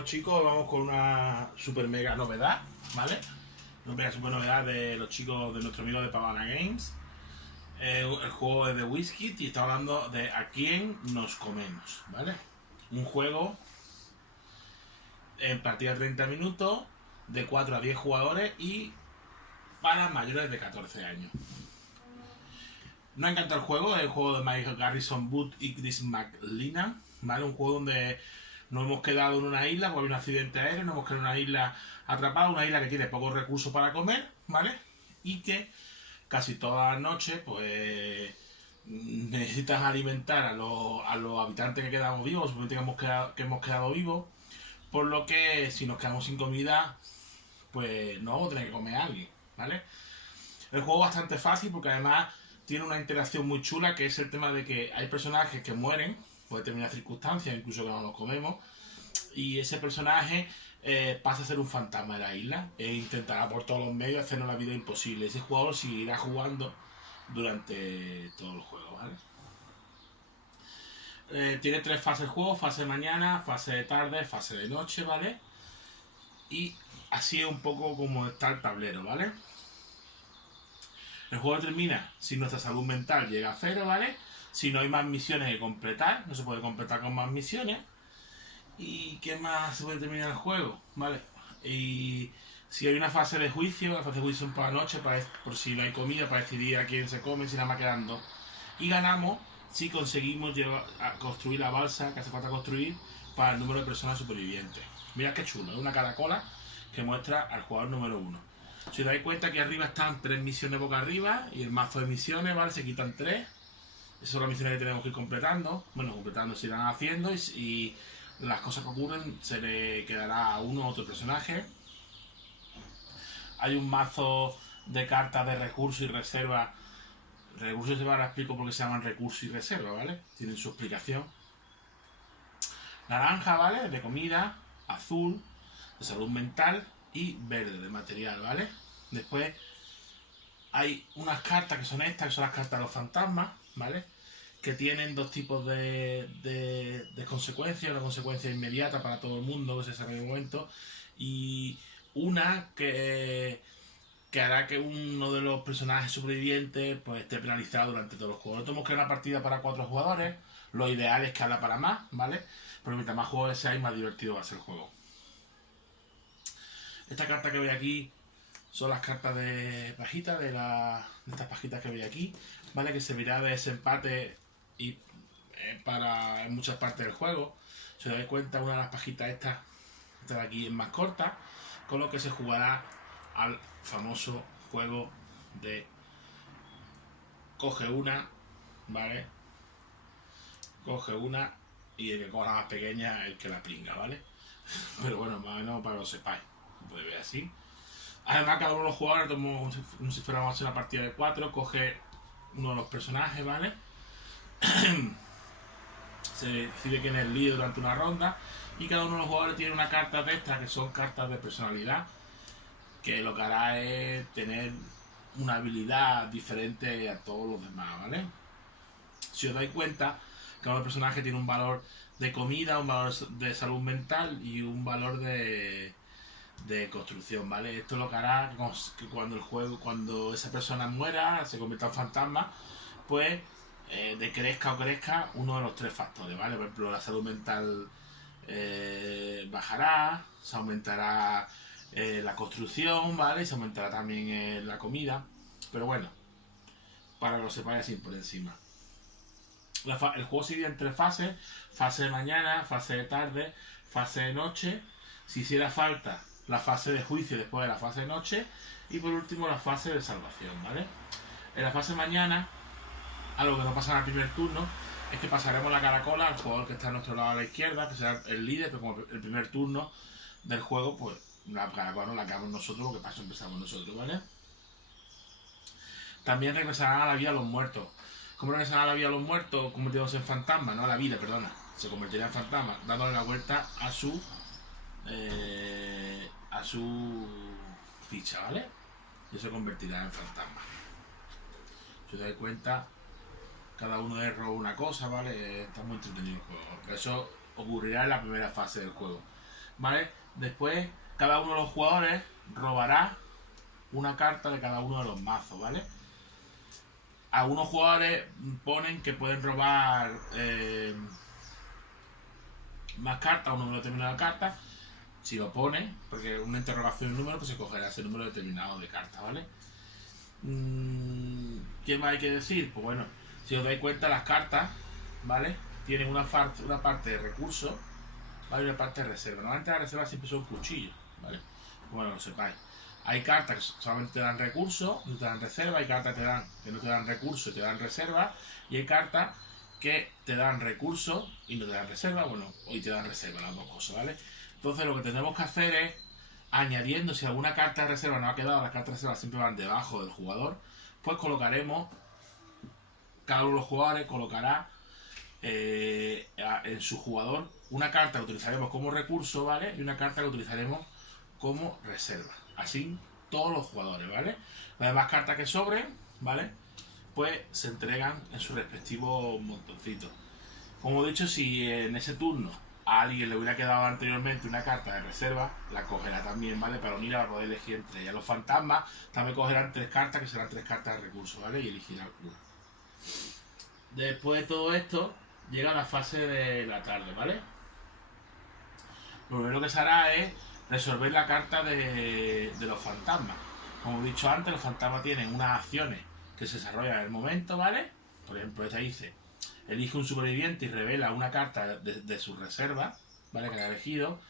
Bueno chicos, vamos con una super mega novedad, ¿vale? Una mega super novedad de los chicos de nuestro amigo de Pavana Games. El juego es de Whisky y está hablando de A quién nos comemos, ¿vale? Un juego en partida de 30 minutos, de 4 a 10 jugadores y para mayores de 14 años. No ha encantado el juego, es el juego de Mike Garrison Booth y Chris McLennan, ¿vale? Un juego donde nos hemos quedado en una isla, porque hay un accidente aéreo, nos hemos quedado en una isla atrapada, una isla que tiene pocos recursos para comer, ¿vale? Y que casi todas las noches, pues, necesitan alimentar a los habitantes que quedamos vivos, suponete que hemos quedado vivos, por lo que si nos quedamos sin comida, pues no vamos a tener que comer a alguien, ¿vale? El juego es bastante fácil porque además tiene una interacción muy chula, que es el tema de que hay personajes que mueren por determinadas circunstancias, incluso que no nos comemos, y ese personaje pasa a ser un fantasma de la isla e intentará por todos los medios hacernos la vida imposible. Ese jugador seguirá jugando durante todo el juego, ¿vale? Tiene 3 fases de juego: fase de mañana, fase de tarde, fase de noche, ¿vale? Y así es un poco como está el tablero, ¿vale? El juego termina si nuestra salud mental llega a 0, ¿vale? Si no hay más misiones que completar, no se puede completar con más misiones. ¿Y qué más se puede terminar el juego? ¿Vale? Y si hay una fase de juicio, la fase de juicio es por la noche, por si no hay comida, para decidir a quién se come, si nada más quedan 2. Y ganamos si conseguimos construir la balsa que hace falta construir para el número de personas supervivientes. Mirad qué chulo, es una caracola que muestra al jugador número 1. Si os dais cuenta, aquí arriba están 3 misiones boca arriba y el mazo de misiones, ¿vale? Se quitan 3. Esas son las misiones que tenemos que ir completando. Bueno, completando se irán haciendo y las cosas que ocurren se le quedará a uno u otro personaje. Hay un mazo de cartas de recursos y reserva. Recursos y reserva, ahora explico por qué se llaman recursos y reserva, ¿vale? Tienen su explicación. Naranja, ¿vale? De comida. Azul, de salud mental. Y verde, de material, ¿vale? Después hay unas cartas que son estas, que son las cartas de los fantasmas, ¿vale? Que tienen 2 tipos de consecuencias. Una consecuencia inmediata para todo el mundo que se sabe en el momento, y una que hará que uno de los personajes supervivientes pues esté penalizado durante todos los juegos. Nosotros hemos creado una partida para 4 jugadores. Lo ideal es que haga para más, ¿vale? Pero mientras más jugadores seáis, más divertido va a ser el juego. Esta carta que veis aquí son las cartas de pajita, de estas pajitas que veis aquí, ¿vale? Que servirá de desempate y para en muchas partes del juego. Si os dais cuenta, una de las pajitas esta de aquí es más corta, con lo que se jugará al famoso juego de coge una, ¿vale? Coge una y el que coja la más pequeña es el que la pringa, ¿vale? Pero bueno, más o menos para que lo sepáis, puede ver así. Además, cada uno de los jugadores, como si fuéramos a hacer una partida de 4, coge uno de los personajes, ¿vale? Se decide quién es el líder durante una ronda, y cada uno de los jugadores tiene una carta de estas que son cartas de personalidad, que lo que hará es tener una habilidad diferente a todos los demás, ¿vale? Si os dais cuenta, cada personaje tiene un valor de comida, un valor de salud mental y un valor de construcción, ¿vale? Esto lo que hará que cuando esa persona muera, se convierta en fantasma, pues decrezca o crezca uno de los 3 factores, ¿vale? Por ejemplo, la salud mental bajará, se aumentará la construcción, ¿vale? Y se aumentará también la comida. Pero bueno, para que lo sepáis así por encima. El juego se divide en 3 fases: fase de mañana, fase de tarde, fase de noche. Si hiciera falta, la fase de juicio después de la fase de noche, y por último la fase de salvación, ¿vale? En la fase de mañana, algo que no pasa en el primer turno, es que pasaremos la caracola al jugador que está a nuestro lado a la izquierda, que será el líder, pero como el primer turno del juego, pues la caracola no la acabamos nosotros, porque para eso empezamos nosotros, ¿vale? También regresarán a la vida los muertos. ¿Cómo regresarán a la vida los muertos? Convirtiéndose en fantasma, no a la vida, perdona. Se convertirá en fantasma, dándole la vuelta a su ficha, ¿vale? Y se convertirá en fantasma. Si os dais cuenta, cada uno de ellos roba una cosa, ¿vale? Está muy entretenido el juego. Eso ocurrirá en la primera fase del juego. ¿vale? Después, cada uno de los jugadores robará una carta de cada uno de los mazos, ¿vale? Algunos jugadores ponen que pueden robar más cartas, un número determinado de cartas. Si lo pone, porque una interrogación y un número, pues se cogerá ese número determinado de cartas, ¿vale? ¿Qué más hay que decir? Pues bueno, si os dais cuenta, las cartas, ¿vale? Tienen una parte de recursos, ¿vale? Y una parte de reserva. Normalmente las reservas siempre son cuchillos, ¿vale? Bueno, lo sepáis. Hay cartas que solamente te dan recursos, no te dan reserva. Hay cartas que no te dan recursos y te dan reserva. Y hay cartas que te dan recursos y no te dan reserva. Bueno, hoy te dan reserva, las dos cosas, ¿vale? Entonces lo que tenemos que hacer es, añadiendo, si alguna carta de reserva no ha quedado, las cartas de reserva siempre van debajo del jugador, pues colocaremos, cada uno de los jugadores colocará en su jugador una carta que utilizaremos como recurso, ¿vale? Y una carta que utilizaremos como reserva. Así todos los jugadores, ¿vale? Las demás cartas que sobren, ¿vale? Pues se entregan en su respectivo montoncito. Como he dicho, si en ese turno a alguien le hubiera quedado anteriormente una carta de reserva, la cogerá también, ¿vale? Para unirla, para poder elegir entre ellas. Los fantasmas también cogerán 3 cartas, que serán 3 cartas de recursos, ¿vale? Y elegirán una. Después de todo esto, llega la fase de la tarde, ¿vale? Lo primero que se hará es resolver la carta de los fantasmas. Como he dicho antes, los fantasmas tienen unas acciones que se desarrollan en el momento, ¿vale? Por ejemplo, esta dice: elige un superviviente y revela una carta de su reserva, ¿vale? Que haya elegido.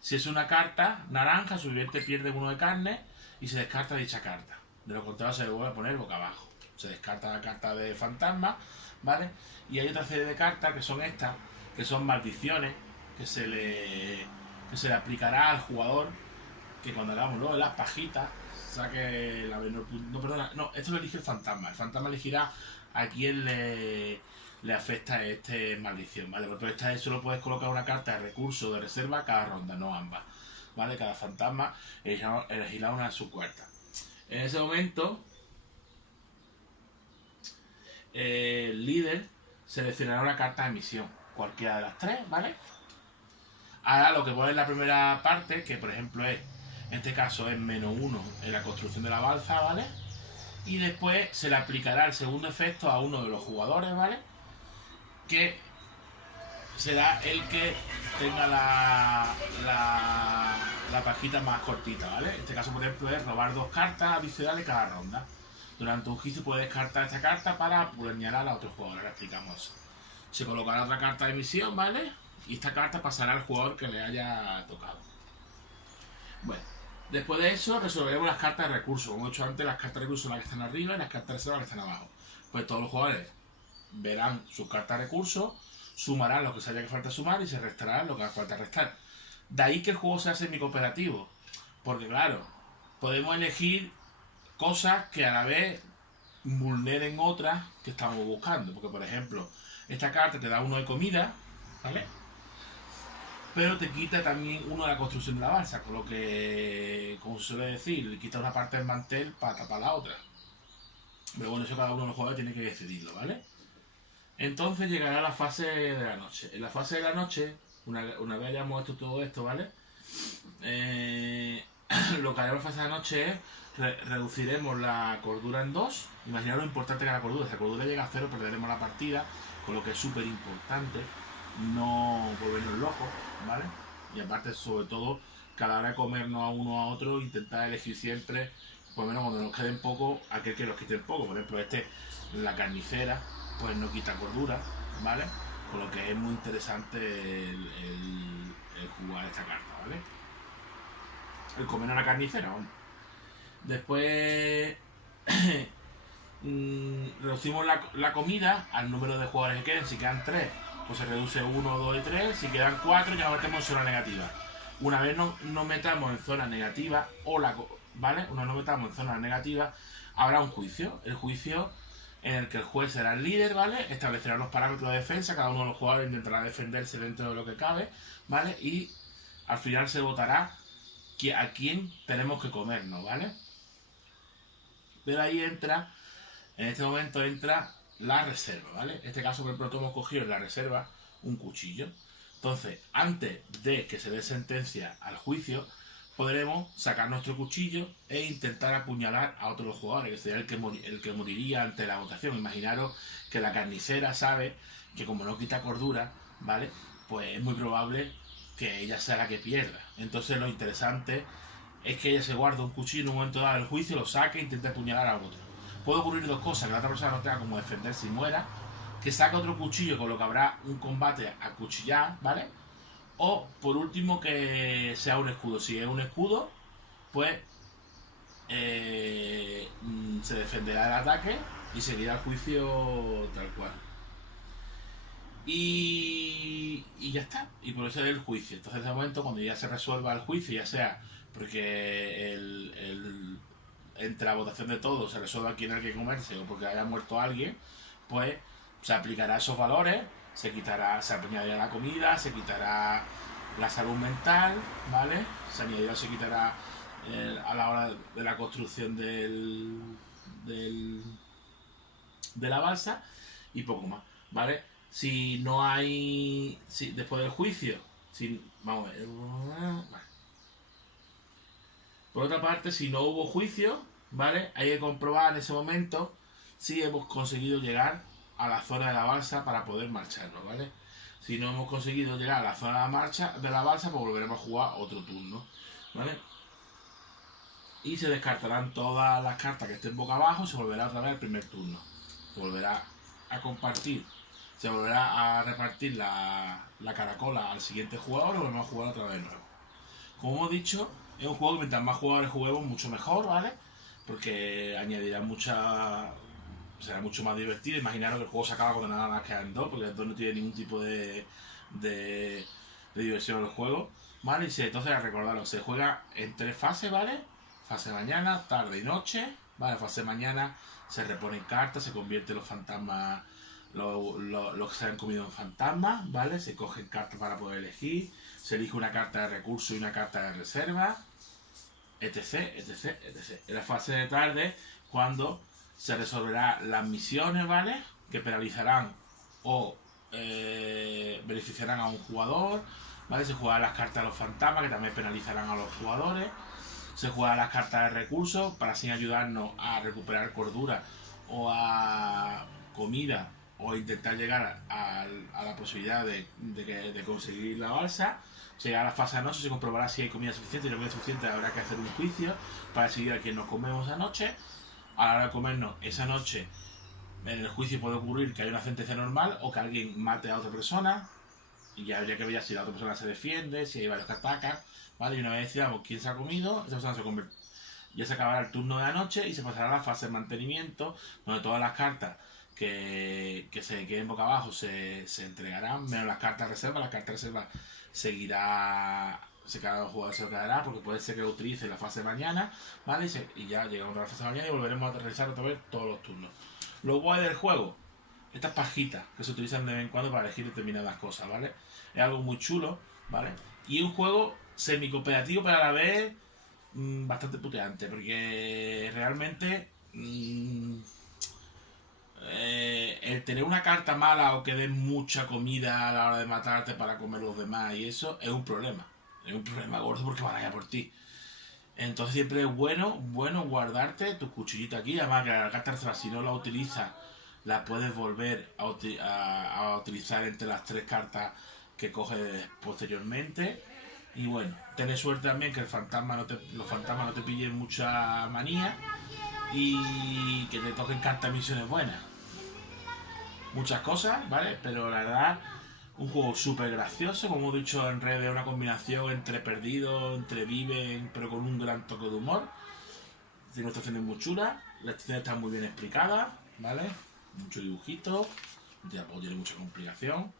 Si es una carta naranja, el superviviente pierde 1 de carne y se descarta dicha carta. De lo contrario, se vuelve a poner boca abajo. Se descarta la carta de fantasma, ¿vale? Y hay otra serie de cartas que son estas, que son maldiciones, que se le aplicará al jugador, que cuando hagamos luego las pajitas, saque la menor... No, perdona, no, esto lo elige el fantasma. El fantasma elegirá a quién le afecta este maldición, ¿vale? Porque esta solo puedes colocar una carta de recurso de reserva cada ronda, no ambas, ¿vale? Cada fantasma elegirá una de sus cuartas. En ese momento, el líder seleccionará una carta de misión, cualquiera de las 3, ¿vale? Ahora lo que pone en la primera parte, que por ejemplo es, en este caso es -1 en la construcción de la balsa, ¿vale? Y después se le aplicará el segundo efecto a uno de los jugadores, ¿vale? Que será el que tenga la pajita más cortita, ¿vale? En este caso, por ejemplo, es robar 2 cartas adicionales cada ronda. Durante un juicio puede descartar esta carta para apuñalar a otro jugador. Ahora explicamos eso. Se colocará otra carta de misión, ¿vale? Y esta carta pasará al jugador que le haya tocado. Bueno, después de eso resolveremos las cartas de recursos. Como he dicho antes, las cartas de recursos son las que están arriba y las cartas de reserva las que están abajo. Pues todos los jugadores verán sus cartas de recursos, sumarán lo que se haya que falta sumar y se restará lo que haga falta restar. De ahí que el juego sea semi-cooperativo. Porque claro, podemos elegir cosas que a la vez vulneren otras que estamos buscando. Porque por ejemplo, esta carta te da 1 de comida, ¿vale? Pero te quita también 1 de la construcción de la balsa, con lo que, como se suele decir, le quita una parte del mantel para tapar la otra. Pero bueno, eso cada uno de los jugadores tiene que decidirlo, ¿vale? Entonces llegará la fase de la noche. En la fase de la noche, una vez hayamos hecho todo esto, ¿vale? Lo que haremos en la fase de la noche es reduciremos la cordura en 2. Imaginad lo importante que es la cordura. Si la cordura llega a 0, perderemos la partida, con lo que es súper importante no volvernos locos, ¿vale? Y aparte, sobre todo, cada hora de comernos a uno a otro, intentar elegir siempre, por lo menos cuando nos queden poco, aquel que nos quiten poco. Por ejemplo, la carnicera, pues no quita cordura, ¿vale? Con lo que es muy interesante el jugar esta carta, ¿vale? El comer a la carnicera, vamos. Después reducimos la comida al número de jugadores que queden. Si quedan 3, pues se reduce 1, 2 y 3. Si quedan 4, ya nos metemos en zona negativa. Una vez nos metamos en zona negativa, ¿vale? Una vez nos metamos en zona negativa, habrá un juicio. El juicio en el que el juez será el líder, ¿vale? Establecerá los parámetros de defensa, cada uno de los jugadores intentará defenderse dentro de lo que cabe, ¿vale? Y al final se votará a quién tenemos que comernos, ¿vale? Pero ahí entra, en este momento entra la reserva, ¿vale? En este caso, por ejemplo, hemos cogido en la reserva un cuchillo. Entonces, antes de que se dé sentencia al juicio, podremos sacar nuestro cuchillo e intentar apuñalar a otros jugadores, que sería el que moriría ante la votación. Imaginaros que la carnicera sabe que como no quita cordura, ¿vale? Pues es muy probable que ella sea la que pierda. Entonces lo interesante es que ella se guarda un cuchillo en un momento dado del juicio, lo saque e intente apuñalar a otro. Puede ocurrir dos cosas: que la otra persona no tenga como defenderse y muera, que saque otro cuchillo con lo que habrá un combate a cuchillar, ¿vale? O por último que sea un escudo. Si es un escudo, pues se defenderá del ataque y seguirá el juicio tal cual. Y ya está. Y por eso es el juicio. Entonces, de momento, cuando ya se resuelva el juicio, ya sea porque entre la votación de todos se resuelva quién hay que comerse o porque haya muerto alguien, pues se aplicará esos valores, se añadirá la comida, se quitará la salud mental, ¿vale? Se quitará a la hora de la construcción de la balsa y poco más, ¿vale? Si no hay... después del juicio, vamos a ver... Vale. Por otra parte, si no hubo juicio, ¿vale? Hay que comprobar en ese momento si hemos conseguido llegar a la zona de la balsa para poder marcharnos, ¿vale? Si no hemos conseguido llegar a la zona de la balsa, pues volveremos a jugar otro turno, ¿vale? Y se descartarán todas las cartas que estén boca abajo y se volverá otra vez al primer turno. Se volverá a compartir, se volverá a repartir la caracola al siguiente jugador y volveremos a jugar otra vez de nuevo. Como hemos dicho, es un juego que mientras más jugadores juguemos, mucho mejor, ¿vale? Porque añadirá será mucho más divertido. Imaginaros que el juego se acaba cuando nada más quedan dos, porque el 2 no tiene ningún tipo de diversión en el juego, ¿vale? Y entonces, a recordarlo, se juega en 3 fases, ¿vale? Fase mañana, tarde y noche, ¿vale? Fase mañana se reponen cartas, se convierten los fantasmas, los que se han comido en fantasmas, ¿vale? Se cogen cartas para poder elegir, se elige una carta de recurso y una carta de reserva, etc, etc, etc. En la fase de tarde, cuando se resolverá las misiones, ¿vale? Que penalizarán o beneficiarán a un jugador, ¿vale? Se jugarán las cartas de los fantasmas, que también penalizarán a los jugadores. Se juegan las cartas de recursos para así ayudarnos a recuperar cordura o a comida o intentar llegar a la posibilidad de conseguir la balsa. Se llega a la fase de noche, se comprobará si hay comida suficiente. Si no hay comida suficiente, habrá que hacer un juicio para decidir a quién nos comemos esa noche. A la hora de comernos esa noche, en el juicio puede ocurrir que haya una sentencia normal o que alguien mate a otra persona. Y ya habría que ver si la otra persona se defiende, si hay varios que atacan, ¿vale? Y una vez decidamos quién se ha comido, esa persona se convierte. Ya se acabará el turno de la noche y se pasará a la fase de mantenimiento, donde todas las cartas que se queden boca abajo se entregarán, menos las cartas de reserva. Las cartas de reserva cada jugador se lo quedará, porque puede ser que lo utilice en la fase de mañana, ¿vale? Y ya llegamos a la fase de mañana y volveremos a realizar otra vez todos los turnos. Lo guay del juego: estas pajitas que se utilizan de vez en cuando para elegir determinadas cosas, ¿vale? Es algo muy chulo, ¿vale? Y un juego semi-cooperativo, pero a la vez bastante puteante, porque realmente el tener una carta mala o que dé mucha comida a la hora de matarte para comer los demás y eso es un problema. Es un problema gordo porque van allá por ti. Entonces siempre es bueno guardarte tu cuchillito aquí. Además que la carta reserva, si no la utilizas, la puedes volver a utilizar entre las 3 cartas que coges posteriormente. Y bueno, tenés suerte también que los fantasmas no te pillen mucha manía y que te toquen cartas misiones buenas. Muchas cosas, ¿vale? Pero la verdad, un juego súper gracioso, como he dicho en redes, una combinación entre Perdido, entre Viven, pero con un gran toque de humor. Tiene ilustraciones muy chulas, las ilustraciones están muy bien explicadas, ¿vale? Mucho dibujito, tampoco tiene mucha complicación.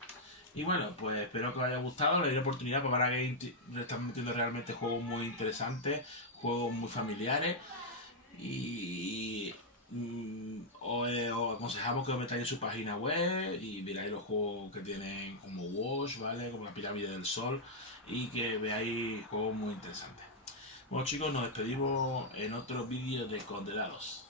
Y bueno, pues espero que os haya gustado, le doy la oportunidad, porque para que le están metiendo realmente juegos muy interesantes, juegos muy familiares. Y os aconsejamos que os metáis en su página web y miráis los juegos que tienen como Wash, ¿vale? Como la Pirámide del Sol, y que veáis juegos muy interesantes. Bueno chicos, nos despedimos en otro vídeo de Condenados.